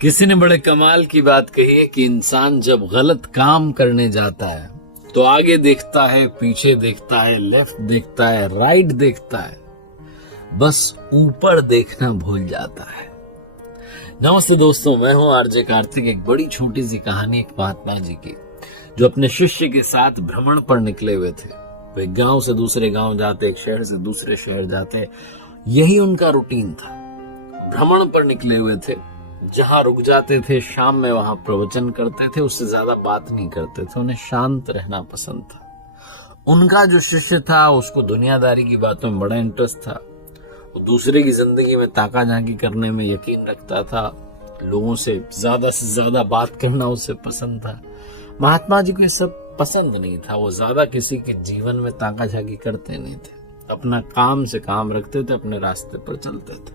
किसी ने बड़े कमाल की बात कही है कि इंसान जब गलत काम करने जाता है तो आगे देखता है, पीछे देखता है, लेफ्ट देखता है, राइट देखता है, बस ऊपर देखना भूल जाता है। नमस्ते दोस्तों, मैं हूं आरजे कार्तिक। एक बड़ी छोटी सी कहानी एक महात्मा जी की, जो अपने शिष्य के साथ भ्रमण पर निकले हुए थे। वे गांव से दूसरे गांव जाते, एक शहर से दूसरे शहर जाते, यही उनका रूटीन था। भ्रमण पर निकले हुए थे, जहां रुक जाते थे शाम में वहां प्रवचन करते थे, उससे ज्यादा बात नहीं करते थे, उन्हें शांत रहना पसंद था। उनका जो शिष्य था उसको दुनियादारी की बातों में बड़ा इंटरेस्ट था। वो दूसरे की जिंदगी में ताका झांकी करने में यकीन रखता था, लोगों से ज्यादा बात करना उसे पसंद था। महात्मा जी को ये सब पसंद नहीं था। वो ज्यादा किसी के जीवन में ताका झांकी करते नहीं थे, अपना काम से काम रखते थे, अपने रास्ते पर चलते थे।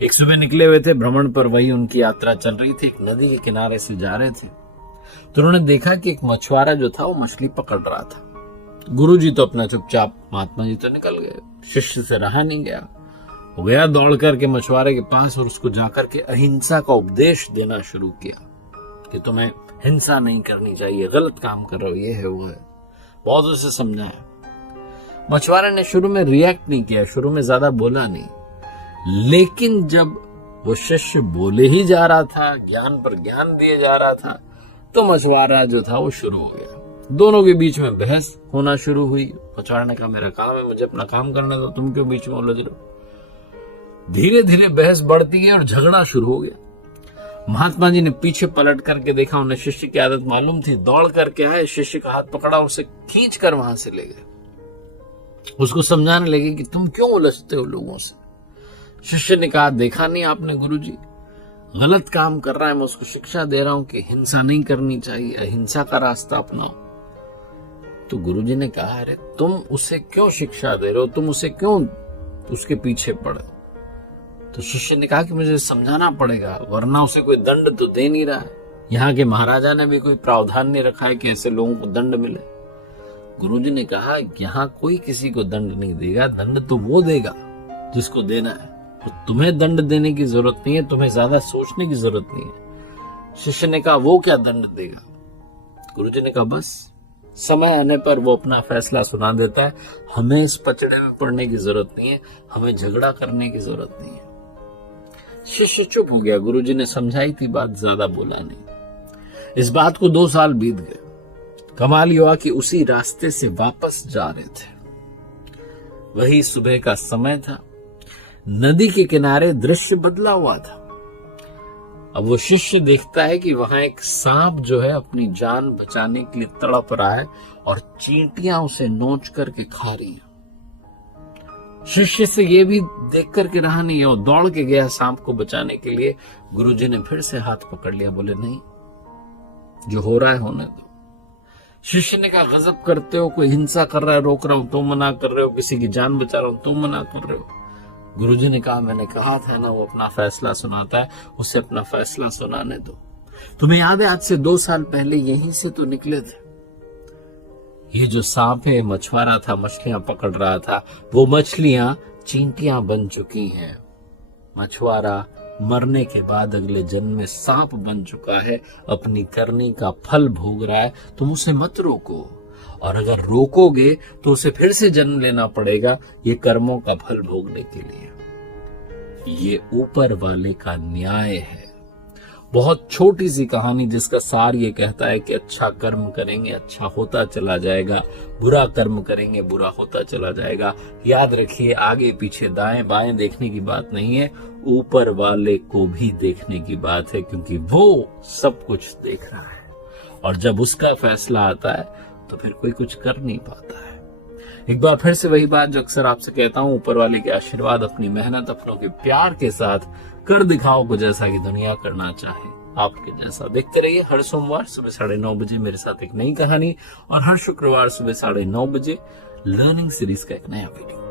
एक सुबह निकले हुए थे भ्रमण पर, वही उनकी यात्रा चल रही थी। एक नदी के किनारे से जा रहे थे तो उन्होंने देखा कि एक मछुआरा जो था वो मछली पकड़ रहा था। गुरुजी तो अपना चुपचाप, महात्मा जी तो निकल गए, शिष्य से रहा नहीं गया। वो गया दौड़ करके मछुआरे के पास और उसको जाकर के अहिंसा का उपदेश देना शुरू किया कि तुम्हें हिंसा नहीं करनी चाहिए, गलत काम कर रहे हो, ये है वो है। बहुत उसे समझाया। मछुआरे ने शुरू में रिएक्ट नहीं किया, शुरू में ज्यादा बोला नहीं, लेकिन जब वो शिष्य बोले ही जा रहा था, ज्ञान पर ज्ञान दिए जा रहा था, तो मछुआरा जो था वो शुरू हो गया। दोनों के बीच में बहस होना शुरू हुई। मछुआरा ने कहा मेरा काम है, मुझे अपना काम करने दो, तुम क्यों बीच में उलझ रहे हो। धीरे धीरे बहस बढ़ती गई और झगड़ा शुरू हो गया। महात्मा जी ने पीछे पलट करके देखा, उन्हें शिष्य की आदत मालूम थी। दौड़ करके आए, शिष्य का हाथ पकड़ा, उसे खींच कर वहां से ले गए। उसको समझाने लगे कि तुम क्यों उलझते हो लोगों से। शिष्य ने कहा, देखा नहीं आपने गुरुजी, गलत काम कर रहा है, मैं उसको शिक्षा दे रहा हूं कि हिंसा नहीं करनी चाहिए, अहिंसा का रास्ता अपनाओ। तो गुरुजी ने कहा, अरे तुम उसे क्यों शिक्षा दे रहे हो, तुम उसे क्यों उसके पीछे पड़े। तो शिष्य ने कहा कि मुझे समझाना पड़ेगा, वरना उसे कोई दंड तो दे नहीं रहा है। यहाँ के महाराजा ने भी कोई प्रावधान नहीं रखा है कि ऐसे लोगों को दंड मिले। गुरुजी ने कहा, यहाँ कोई किसी को दंड नहीं देगा, दंड तो वो देगा जिसको देना है। तो तुम्हें दंड देने की जरूरत नहीं है, तुम्हें ज्यादा सोचने की जरूरत नहीं है। शिष्य ने कहा, वो क्या दंड देगा। गुरुजी ने कहा, बस समय आने पर वो अपना फैसला सुना देता है, हमें इस पचड़े में पड़ने की जरूरत नहीं है, हमें झगड़ा करने की जरूरत नहीं है। शिष्य चुप हो गया। गुरुजी ने समझाई थी बात, ज्यादा बोला नहीं। इस बात को 2 साल बीत गए। कमाल हुआ कि उसी रास्ते से वापस जा रहे थे। वही सुबह का समय था। नदी के किनारे दृश्य बदला हुआ था। अब वो शिष्य देखता है कि वहां एक सांप जो है अपनी जान बचाने के लिए तड़प रहा है और चींटियां उसे नोच करके खा रही हैं। शिष्य से ये भी देख करके रहा नहीं है, वो दौड़ के गया सांप को बचाने के लिए। गुरुजी ने फिर से हाथ पकड़ लिया, बोले नहीं, जो हो रहा है होने दो। शिष्य ने कहा, गजब करते हो, कोई हिंसा कर रहा है रोक रहा हूं, तुम मना कर रहे हो, किसी की जान बचा रहा हूं, तुम मना कर रहे हो। गुरुजी ने कहा, मैंने कहा था ना, वो अपना फैसला सुनाता है, उसे अपना फैसला सुनाने दो। तुम्हें याद है आज से 2 साल पहले यहीं से तो निकले थे। ये जो सांप है मछुआरा था, मछलियां पकड़ रहा था, वो मछलियां चींटियां बन चुकी हैं। मछुआरा मरने के बाद अगले जन्म में सांप बन चुका है, अपनी करनी का फल भोग रहा है। तुम उसे मत रोको, और अगर रोकोगे तो उसे फिर से जन्म लेना पड़ेगा ये कर्मों का फल भोगने के लिए। ये ऊपर वाले का न्याय है। बहुत छोटी सी कहानी जिसका सार ये कहता है कि अच्छा कर्म करेंगे अच्छा होता चला जाएगा, बुरा कर्म करेंगे बुरा होता चला जाएगा। याद रखिए, आगे पीछे दाएं बाएं देखने की बात नहीं है, ऊपर वाले को भी देखने की बात है, क्योंकि वो सब कुछ देख रहा है। और जब उसका फैसला आता है तो फिर कोई कुछ कर नहीं पाता है। एक बार फिर से वही बात जो अक्सर आपसे कहता हूं, ऊपर वाले के आशीर्वाद, अपनी मेहनत, अपनों के प्यार के साथ कर दिखाओ को जैसा कि दुनिया करना चाहे आपके जैसा। देखते रहिए हर सोमवार सुबह 9:30 बजे मेरे साथ एक नई कहानी, और हर शुक्रवार सुबह 9:30 बजे लर्निंग सीरीज का एक नया वीडियो।